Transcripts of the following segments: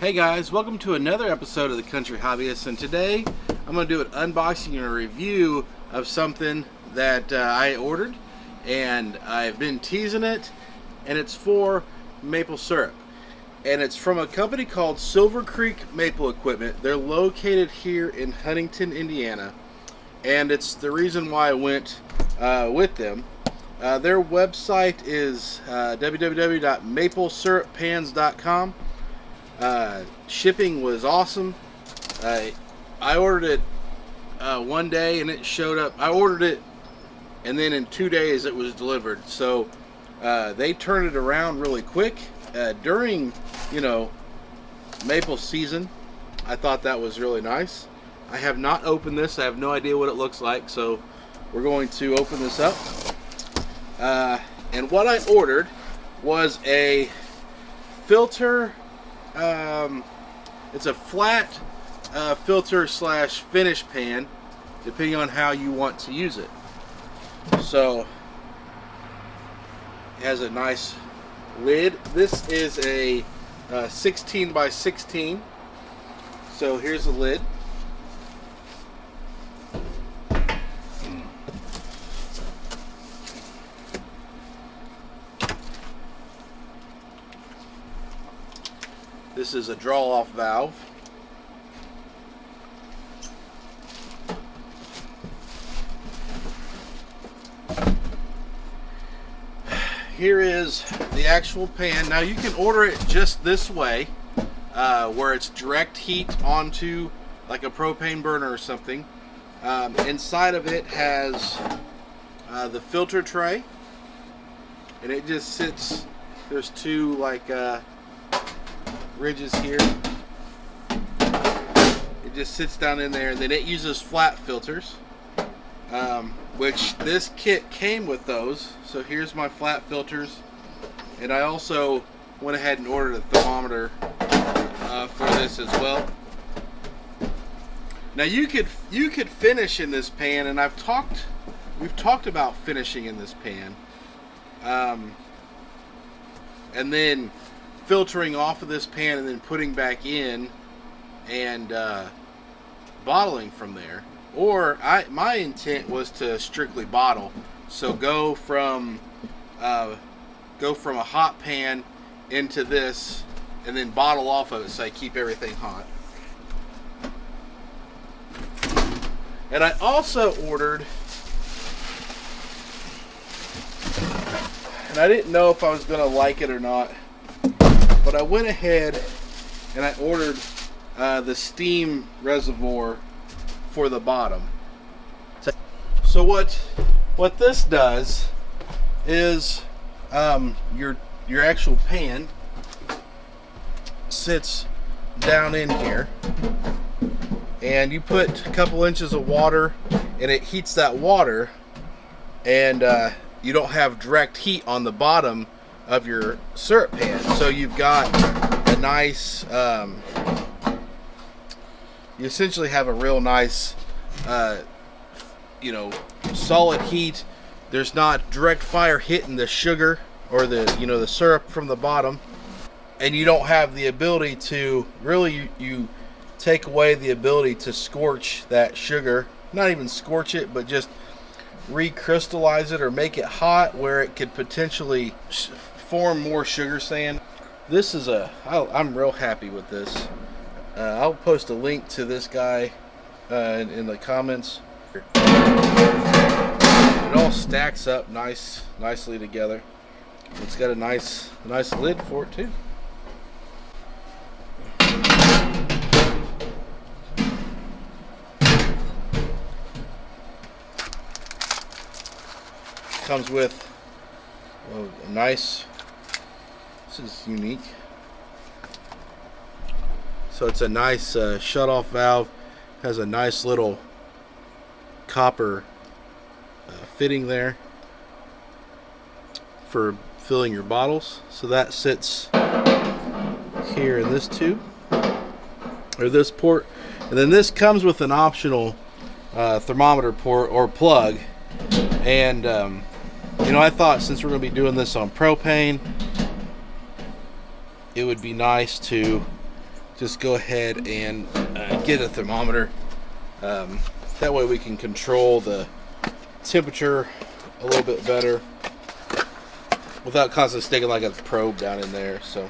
Hey guys, welcome to another episode of the Country Hobbyist, and today I'm going to do an unboxing and a review of something that I ordered, and I've been teasing it, and it's for maple syrup. And it's from a company called Silver Creek Maple Equipment. They're located here in Huntington, Indiana, and it's the reason why I went with them. Their website is www.maplesyruppans.com. Shipping was awesome. I ordered it one day and it showed up. I ordered it and then in 2 days it was delivered. So they turned it around really quick during, maple season. I thought that was really nice. I have not opened this. I have no idea what it looks like, so we're going to open this up. And what I ordered was a filter. It's a flat filter slash finish pan, depending on how you want to use it. So it has a nice lid. This is a 16 by 16. So here's the lid. This is a draw-off valve. Here is the actual pan. Now you can order it just this way, where it's direct heat onto like a propane burner or something. Inside of it has the filter tray, and it just sits. There's two ridges here. It just sits down in there, and then it uses flat filters, which this kit came with those. So here's my flat filters, and I also went ahead and ordered a thermometer for this as well. Now you could finish in this pan, and we've talked about finishing in this pan, and then filtering off of this pan and then putting back in and bottling from there. Or my intent was to strictly bottle, so go from a hot pan into this and then bottle off of it, so I keep everything hot. And I also ordered, and I didn't know if I was gonna like it or not, but I went ahead and I ordered the steam reservoir for the bottom. So what this does is your actual pan sits down in here, and you put a couple inches of water, and it heats that water, and you don't have direct heat on the bottom of your syrup pan. So you've got a nice, you essentially have a real nice, solid heat. There's not direct fire hitting the sugar or the syrup from the bottom, and you don't have the ability to really, you take away the ability to scorch that sugar. Not even scorch it, but just recrystallize it or make it hot where it could potentially form more sugar sand. This is I'm real happy with this. I'll post a link to this guy in the comments. It all stacks up nicely together. It's got a nice lid for it too. Comes with a nice, this is unique. So it's a nice shut-off valve. Has a nice little copper fitting there for filling your bottles. So that sits here in this tube, or this port. And then this comes with an optional thermometer port or plug. And I thought since we're going to be doing this on propane, it would be nice to just go ahead and get a thermometer. That way we can control the temperature a little bit better without constantly sticking like a probe down in there. So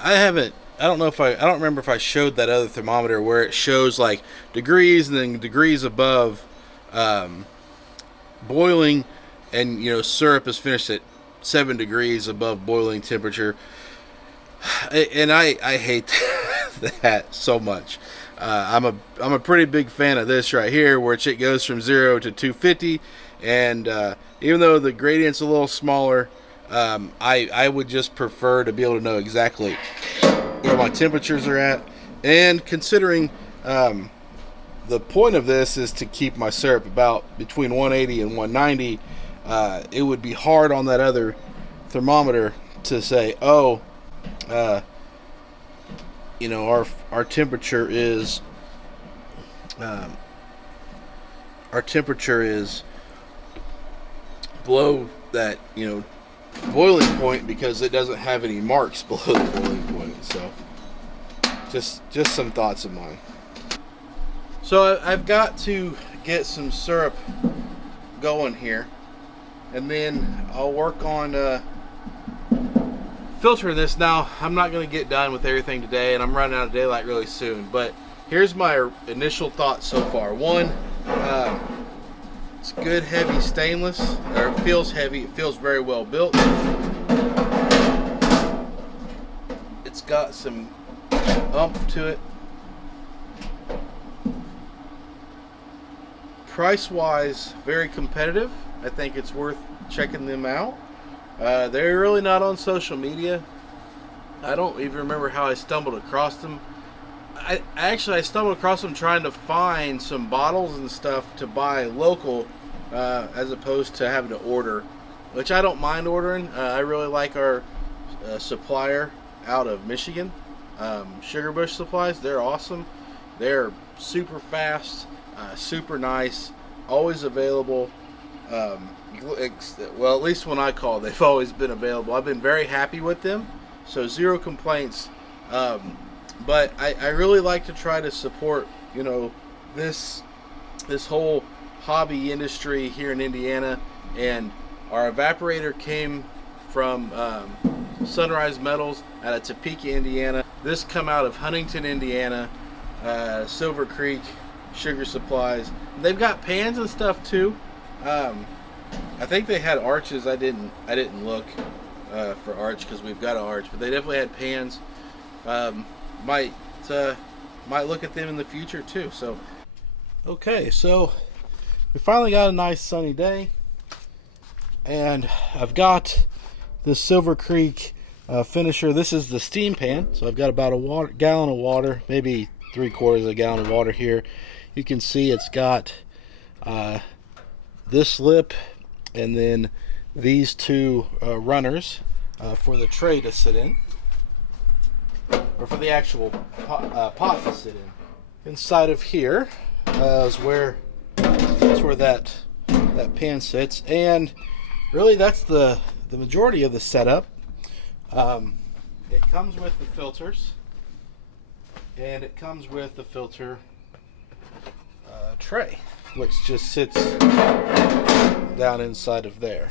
I don't remember if I showed that other thermometer where it shows like degrees and then degrees above boiling, and syrup is finished at 7 degrees above boiling temperature. And I hate that so much. I'm a pretty big fan of this right here, which it goes from 0 to 250, and even though the gradient's a little smaller, I would just prefer to be able to know exactly where my temperatures are at. And considering the point of this is to keep my syrup about between 180 and 190, it would be hard on that other thermometer to say, oh, our temperature is below that boiling point, because it doesn't have any marks below the boiling point. So just some thoughts of mine. So I've got to get some syrup going here, and then I'll work on filtering this. Now, I'm not going to get done with everything today, and I'm running out of daylight really soon, but here's my initial thoughts so far. One, it's good heavy stainless, or it feels heavy. It feels very well built. It's got some oomph to it. Price-wise, very competitive. I think it's worth checking them out. They're really not on social media. I don't even remember how I stumbled across them. I stumbled across them trying to find some bottles and stuff to buy local, as opposed to having to order, which I don't mind ordering. I really like our supplier out of Michigan, Sugarbush Supplies. They're awesome. They're super fast, super nice, always available. Well, at least when I call, they've always been available. I've been very happy with them, so zero complaints. But I really like to try to support, this whole hobby industry here in Indiana. And our evaporator came from Sunrise Metals out of Topeka, Indiana. This come out of Huntington, Indiana. Silver Creek Sugar Supplies. They've got pans and stuff too. I think they had arches. I didn't look for arch because we've got an arch, but they definitely had pans. Might look at them in the future too. So okay, so we finally got a nice sunny day, and I've got the Silver Creek finisher. This is the steam pan, so I've got about a gallon of water, maybe 3/4 of a gallon of water here. You can see it's got this lip and then these two runners for the tray to sit in, or for the actual pot to sit in. Inside of here is where that pan sits, and really that's the majority of the setup. It comes with the filters, and it comes with the filter tray, which just sits down inside of there.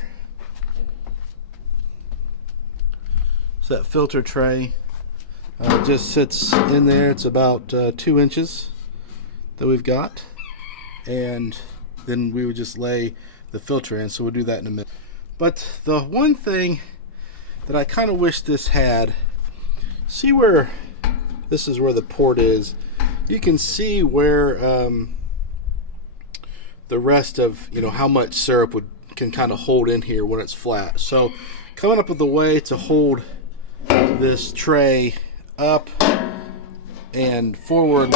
So that filter tray just sits in there. It's about 2 inches that we've got, and then we would just lay the filter in. So we'll do that in a minute. But the one thing that I kind of wish this had, see where this is where the port is. You can see where the rest of how much syrup can kind of hold in here when it's flat. So coming up with a way to hold this tray up and forward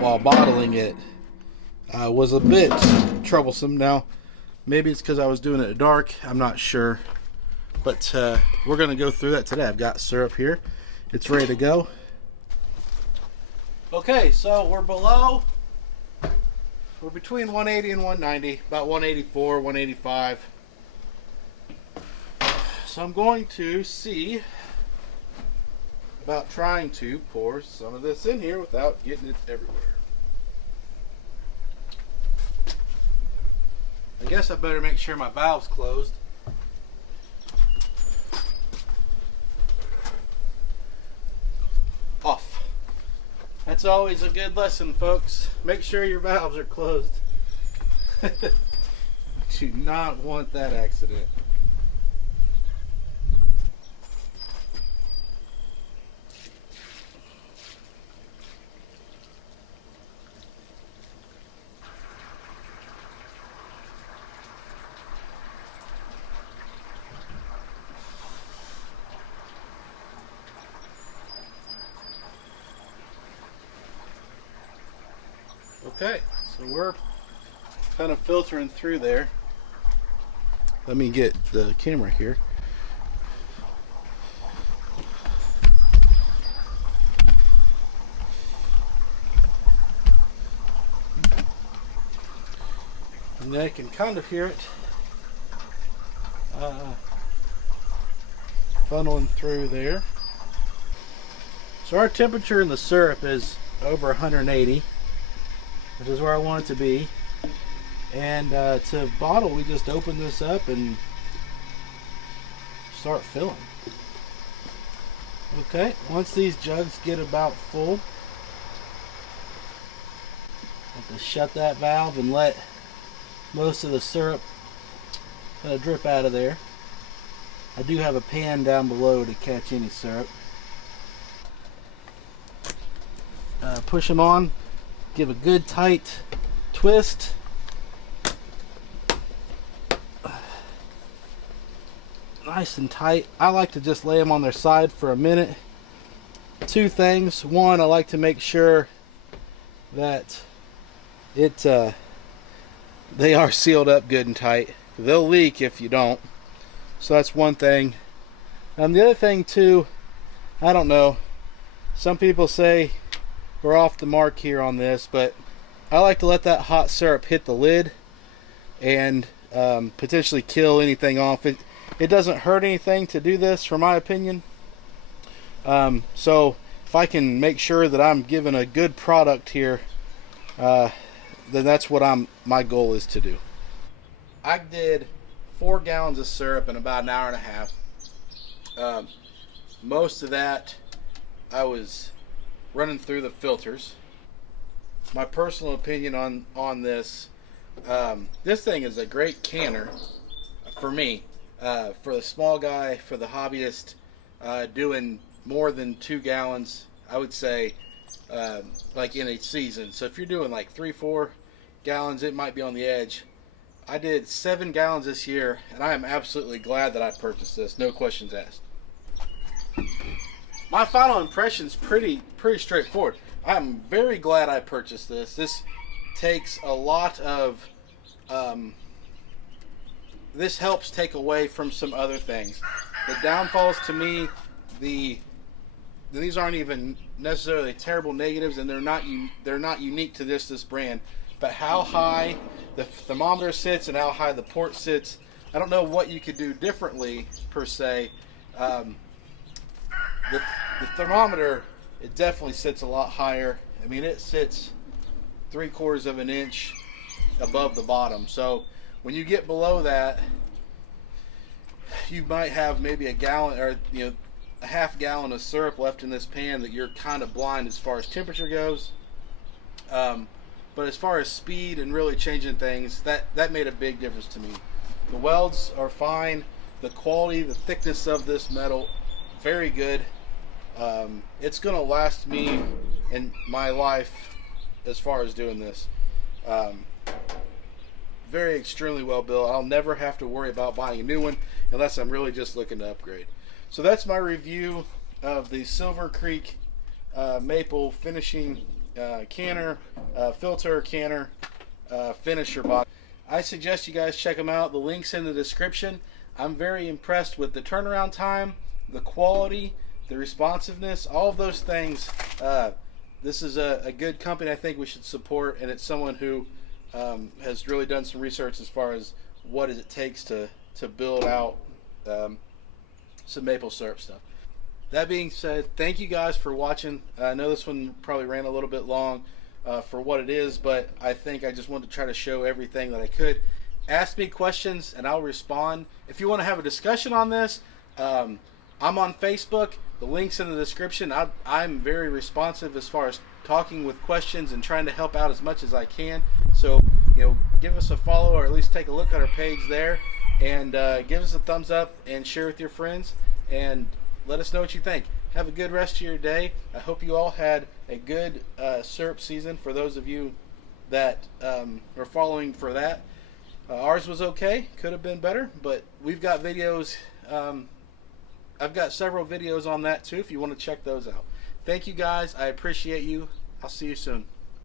while bottling it was a bit troublesome. Now maybe it's because I was doing it dark, I'm not sure, but we're going to go through that today. I've got syrup here, it's ready to go. Okay, so we're between 180 and 190, about 184, 185. So I'm going to see about trying to pour some of this in here without getting it everywhere. I guess I better make sure my valve's closed. Off. That's always a good lesson, folks. Make sure your valves are closed. Do not want that accident. Okay, so we're kind of filtering through there. Let me get the camera here. And I can kind of hear it funneling through there. So our temperature in the syrup is over 180. Which is where I want it to be. And to bottle, we just open this up and start filling. Okay, once these jugs get about full, have to shut that valve and let most of the syrup drip out of there. I do have a pan down below to catch any syrup. Push them on. Give a good tight twist. Nice and tight. I like to just lay them on their side for a minute. Two things. One, I like to make sure that they are sealed up good and tight. They'll leak if you don't. So that's one thing. The other thing too, I don't know. Some people say we're off the mark here on this, but I like to let that hot syrup hit the lid and potentially kill anything off. It doesn't hurt anything to do this, from my opinion. So if I can make sure that I'm giving a good product here, then that's what my goal is to do. I did 4 gallons of syrup in about an hour and a half. Most of that I was running through the filters. My personal opinion on this, this thing is a great canner for me, for the small guy, for the hobbyist, doing more than 2 gallons, I would say, like in a season. So if you're doing like 3-4 gallons, it might be on the edge. I did 7 gallons this year, and I am absolutely glad that I purchased this. No questions asked. My final impression is pretty straightforward. I'm very glad I purchased this. This takes a lot of, this helps take away from some other things. The downfalls to me, these aren't even necessarily terrible negatives, and they're not unique to this brand. But how high the thermometer sits and how high the port sits, I don't know what you could do differently per se. The thermometer, it definitely sits a lot higher. I mean, it sits 3/4 of an inch above the bottom. So when you get below that, you might have maybe a gallon or a half gallon of syrup left in this pan that you're kind of blind as far as temperature goes. But as far as speed and really changing things, that made a big difference to me. The welds are fine. The quality, the thickness of this metal, very good. It's going to last me in my life as far as doing this. Very extremely well built. I'll never have to worry about buying a new one unless I'm really just looking to upgrade. So that's my review of the Silver Creek maple finishing canner, filter canner, finisher box. I suggest you guys check them out. The link's in the description. I'm very impressed with the turnaround time, the quality, the responsiveness, all of those things. This is a good company I think we should support, and it's someone who has really done some research as far as what it takes to build out some maple syrup stuff. that being said, thank you guys for watching. I know this one probably ran a little bit long for what it is, but I think I just wanted to try to show everything that I could. Ask me questions and I'll respond. If you want to have a discussion on this, I'm on Facebook. The link's in the description. I'm very responsive as far as talking with questions and trying to help out as much as I can. So, give us a follow or at least take a look at our page there, and give us a thumbs up and share with your friends, and let us know what you think. Have a good rest of your day. I hope you all had a good syrup season for those of you that are following for that. Ours was okay. Could have been better, but we've got videos. I've got several videos on that too if you want to check those out. Thank you guys. I appreciate you. I'll see you soon.